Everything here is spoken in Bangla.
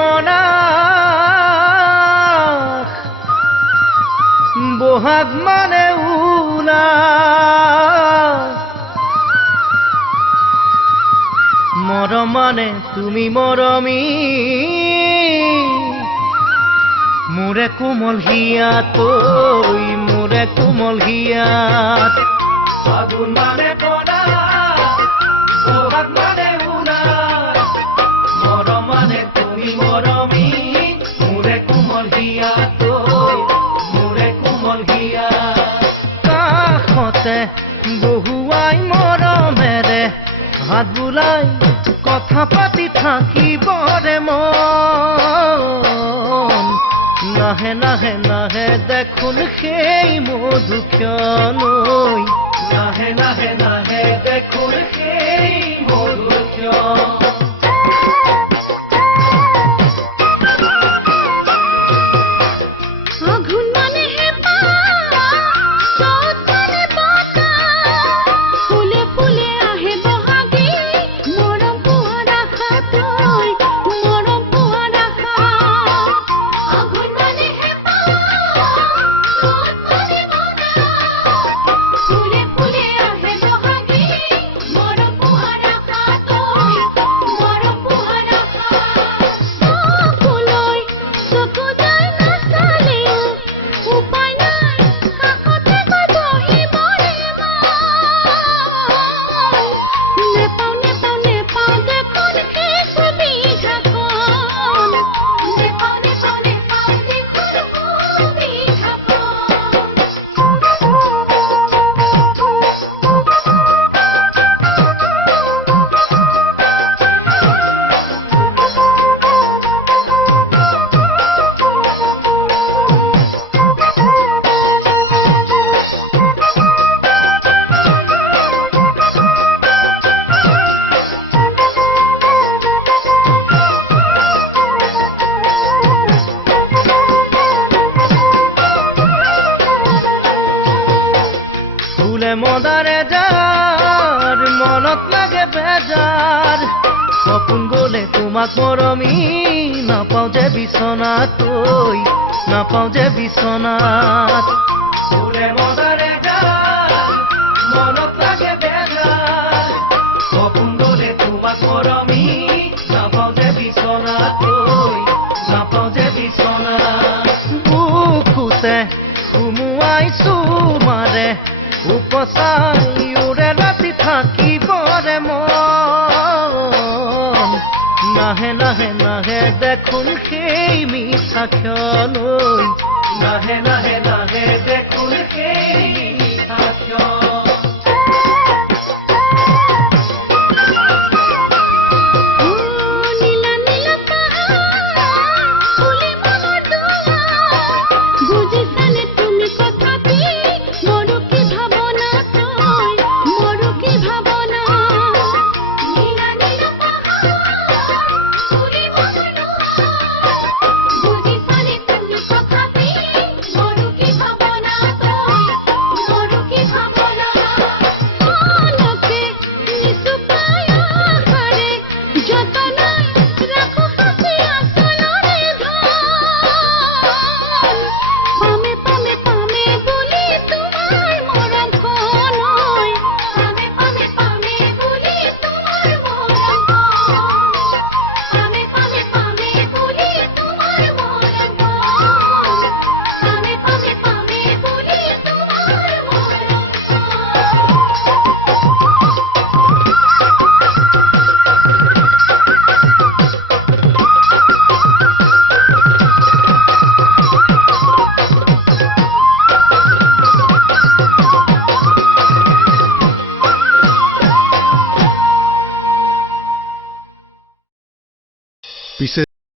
পনাস বহাগ মানে উলাস মৰম মানে তুমি মৰমী মোৰে কোমল হিয়াত মোৰে কোমল হিয়াত ফাগুন মানে পনাস বহাগ মানে উলাস মৰম মানে তুমি মৰমী মোৰে কোমল হিয়াত মোৰে কোমল হিয়াত কাষতে বহুৱাই মৰমেৰে হাত বুলাই কথা পাতি থাকিবৰে মন নাহে নাহে নাহে দেখোন সেই মধুক্ষণৈ নাহে নাহে নাহে দেখোন সেই মধুক্ষণ মদারে যার মনত লাগে বেজার সপোন গলে তোমাক মৰমী নাপাওঁ যে বিছনাত নাপাওঁ যে বিছনাত ফুলে মদারে যার মনত লাগে বেজার সপোন গলে তোমাক মৰমী নাপাওঁ যে বিছনাত নাপাওঁ যে বিছনাত বুকুতে সুমুৱাইছো মাৰে উপচাই উৰে ৰাতি থাকিবৰে মন নাহে নাহে নাহে দেখোন সেই মিঠা ক্ষণৈ নাহে নাহে নাহে দেখোন সেই মিঠা ক্ষণ